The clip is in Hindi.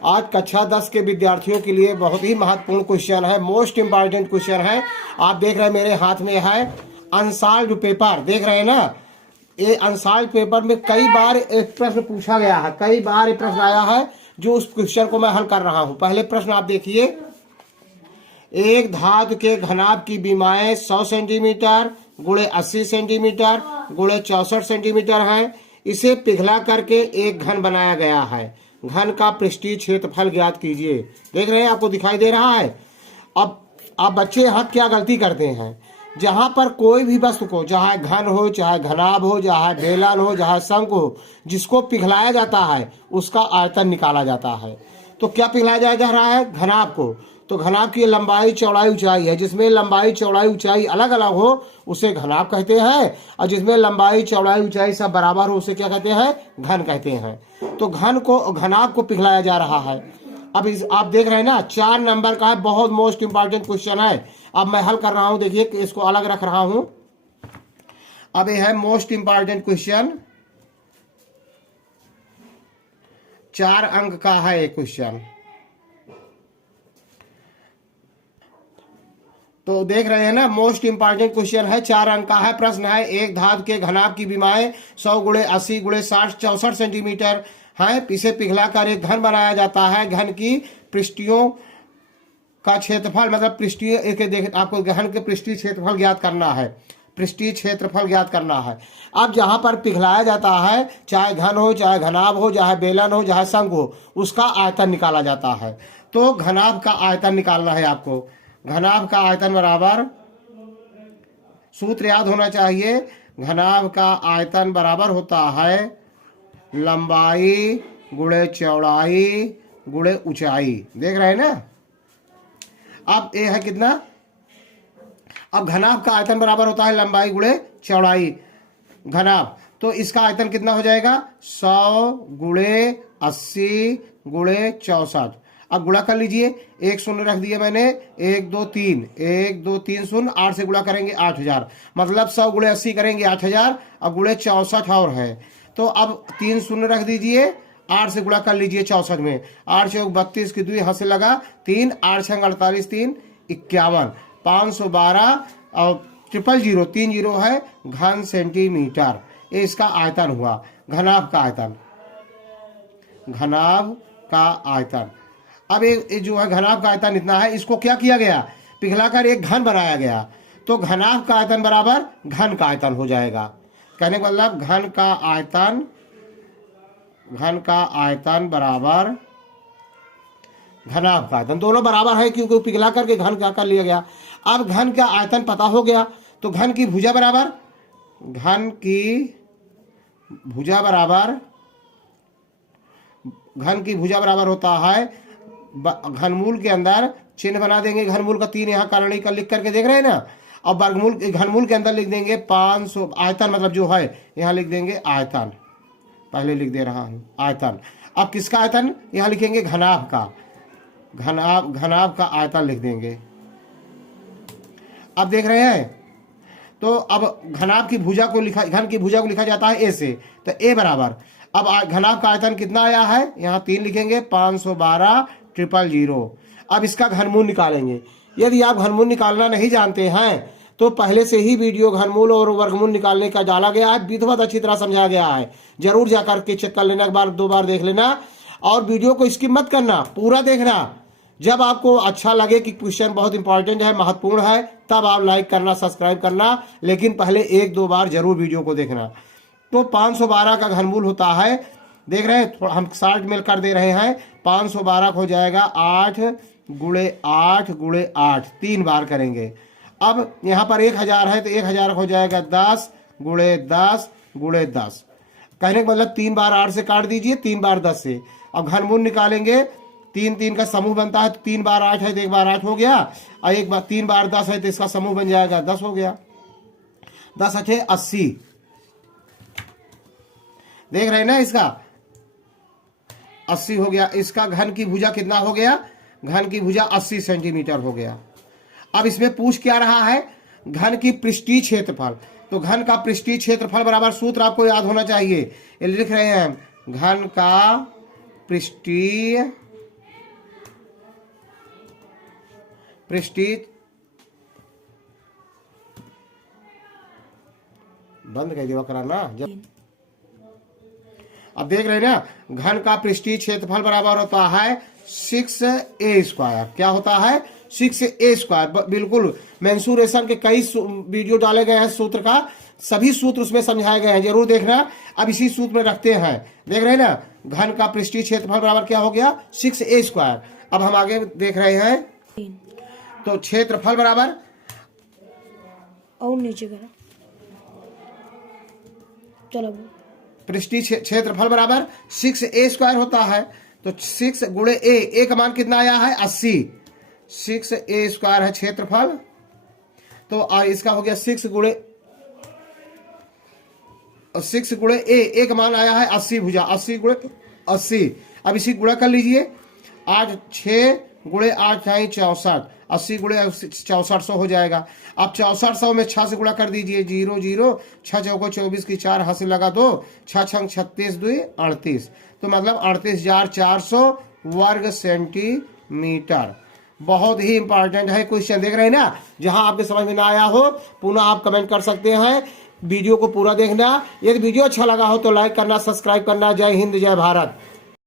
आज कक्षा 10 के विद्यार्थियों के लिए बहुत ही महत्वपूर्ण क्वेश्चन है, मोस्ट इम्पॉर्टेंट क्वेश्चन है। आप देख रहे हैं मेरे हाथ में है अनसॉल्व्ड पेपर, देख रहे हैं ना। ये अनसॉल्व्ड पेपर में कई बार एक प्रश्न पूछा गया है, कई बार एक प्रश्न आया है जो उस क्वेश्चन को मैं हल कर रहा हूं। पहले प्रश्न आप देखिए, एक धातु के घनाभ की विमाएं 100 सेंटीमीटर गुणे 80 सेंटीमीटर गुणे 64 सेंटीमीटर है। इसे पिघला करके एक घन बनाया गया है। घन का पृष्ठीय क्षेत्रफल ज्ञात कीजिए। देख रहे हैं, आपको दिखाई दे रहा है। अब बच्चे यहाँ क्या गलती करते हैं, जहां पर कोई भी वस्तु को, चाहे घन हो, चाहे घनाभ हो, चाहे बेलन हो, चाहे शंकु हो, जिसको पिघलाया जाता है उसका आयतन निकाला जाता है। तो क्या पिघलाया जा रहा है? घनाभ को। तो घनाभ की लंबाई चौड़ाई ऊंचाई है, जिसमें लंबाई चौड़ाई ऊंचाई अलग अलग हो उसे घनाभ कहते हैं, और जिसमें लंबाई चौड़ाई ऊंचाई सब बराबर हो उसे क्या कहते हैं? घन कहते हैं। तो घनाभ को पिघलाया जा रहा है। अब आप देख रहे हैं ना, 4 नंबर का है, बहुत मोस्ट इंपॉर्टेंट क्वेश्चन है। अब मैं हल कर रहा हूं, देखिए इसको अलग रख रहा हूं। अब ये है मोस्ट इंपॉर्टेंट क्वेश्चन, 4 अंक का है ये क्वेश्चन। तो देख रहे हैं ना, मोस्ट इंपॉर्टेंट क्वेश्चन है, 4 अंक का है। प्रश्न है, एक धातु के घनाभ की विमाएं 100 गुणे 80 गुणे 60 64 सेंटीमीटर है। इसे पिघलाकर एक घन बनाया जाता है। घन की पृष्ठियों का क्षेत्रफल, मतलब पृष्ठीय, एक आपको घन के पृष्ठीय क्षेत्रफल ज्ञात करना है, पृष्ठीय क्षेत्रफल ज्ञात करना है। अब जहां पर पिघलाया जाता है, चाहे घन हो, चाहे घनाभ हो, चाहे बेलन हो, चाहे शंकु हो, उसका आयतन निकाला जाता है। तो घनाभ का आयतन निकालना है आपको। घनाभ का आयतन बराबर, सूत्र याद होना चाहिए, घनाभ का आयतन बराबर होता है लंबाई गुणे चौड़ाई गुणे ऊंचाई। देख रहे हैं ना। अब ये है कितना, अब घनाभ का आयतन बराबर होता है लंबाई गुणे चौड़ाई घनाभ। तो इसका आयतन कितना हो जाएगा? 100 गुणे 80 गुणे 64। अब गुणा कर लीजिए, एक शून्य रख दिए मैंने, 1 2 3 1 2 3 शून्य, 8 से गुणा करेंगे 8000, मतलब 100 गुणे 80 करेंगे 8000, अब गुणे 64 और है। तो अब 3 शून्य रख दीजिए, 8 से गुणा कर लीजिए 64 में, 8 चौक 32 की 2 हाथ से लगा 3, 8 छंग 48, 3 51, 512 और 000 3 जीरो है घन सेंटीमीटर। ये इसका आयतन हुआ, घनाभ का आयतन, घनाभ का आयतन। अब ये जो है घनाभ का आयतन इतना है, इसको क्या किया गया? पिघलाकर एक घन बनाया गया। तो घनाभ का आयतन बराबर घन का आयतन हो जाएगा। कहने का मतलब घन का आयतन बराबर घनाभ का आयतन, दोनों बराबर है क्योंकि पिघला करके घन क्या कर लिया गया। अब घन का आयतन पता हो गया, तो घन की भुजा बराबर, घन की भुजा बराबर होता है, घनमूल के अंदर चिन्ह बना देंगे, घनमूल का 3 यहाँ कारणिक का लिख करके देख रहे हैं ना। अब वर्गमूल, घनमूल के अंदर लिख देंगे 500, आयतन मतलब जो है यहाँ लिख देंगे आयतन, पहले लिख दे रहा हूं आयतन। अब किसका आयतन यहाँ लिखेंगे? घनाभ का, घनाभ का आयतन लिख देंगे। अब देख रहे हैं, तो अब घनाभ की भुजा को लिखा, घन की भुजा को लिखा जाता है ए से, तो ए बराबर, अब घनाभ का आयतन कितना आया है, यहाँ 3 लिखेंगे, 512 000। अब इसका घनमूल निकालेंगे। यदि आप घनमूल निकालना नहीं जानते हैं तो पहले से ही वीडियो घनमूल और वर्गमूल निकालने का डाला गया है, बहुत अच्छी तरह समझाया गया है। जरूर जाकर के चेक कर लेना, एक बार 2 बार देख लेना, और वीडियो को स्किप मत करना, पूरा देखना। जब आपको अच्छा लगे कि क्वेश्चन बहुत इंपॉर्टेंट है, महत्वपूर्ण है, तब आप लाइक करना, सब्सक्राइब करना, लेकिन पहले 1-2 बार जरूर वीडियो को देखना। तो 512 का घनमूल होता है, देख रहे हैं, हम शॉर्ट में कर दे रहे हैं, 512 हो जाएगा 8 गुणे 8 गुणे 8, 3 बार करेंगे। अब यहाँ पर 1000 है, तो 1000 हो जाएगा 10 गुणे 10 गुणे 10। कहने का मतलब 3 बार 8 से काट दीजिए, 3 बार 10 से। अब घनमूल निकालेंगे, 3 का समूह बनता है, तो 3 बार 8 है तो 1 बार 8 हो गया, और 3 बार 10 है तो इसका समूह बन जाएगा 10 हो गया, 10 अच्छे 80। देख रहे हैं ना, इसका 80 हो गया। इसका घन की भुजा कितना हो गया? घन की भुजा 80 सेंटीमीटर हो गया। अब इसमें पूछ क्या रहा है? घन की पृष्ठीय क्षेत्रफल। तो घन का पृष्ठीय क्षेत्रफल बराबर, सूत्र आपको याद होना चाहिए, ये लिख रहे हैं हम, घन का पृष्ठीय प्रेस्टीज, बंद कर दिया कराना जब। अब देख रहे हैं ना, घन का पृष्ठीय क्षेत्रफल बराबर होता है 6a²। क्या होता है? 6a²। बिल्कुल, मेंसुरेशन के कई वीडियो डाले गए हैं सूत्र का, सभी सूत्र उसमें समझाए गए हैं, जरूर देखना। अब इसी सूत्र में रखते हैं, देख रहे हैं ना, घन का पृष्ठीय क्षेत्रफल बराबर क्या हो गया? 6a²। अब हम आगे देख रहे हैं, तो क्षेत्रफल बराबर, और नीचे करो, चलो। पृष्ठीय क्षेत्रफल बराबर 6a² होता है। तो 6 गुणे a का मान कितना आया है? 80। 6a² है क्षेत्रफल, तो इसका हो गया 6 गुणे a का मान आया है 80 भुजा, 80 गुणे 80। अब इसी गुणा कर लीजिए, 6 गुणे 8 है 64, 80 गुणे 6400 हो जाएगा। अब 6400 में 6 से गुणा कर दीजिए, 0 0, 6 चौको 24 की 4 हाथ से लगा दो, 6 छंग 36 2 38, तो मतलब 38,400 वर्ग सेंटीमीटर। बहुत ही इंपॉर्टेंट है क्वेश्चन, देख रहे हैं ना। जहां आपके समझ में ना आया हो पुनः आप कमेंट कर सकते हैं, वीडियो को पूरा देखना। यदि वीडियो अच्छा लगा हो तो लाइक करना, सब्सक्राइब करना। जय हिंद, जय भारत।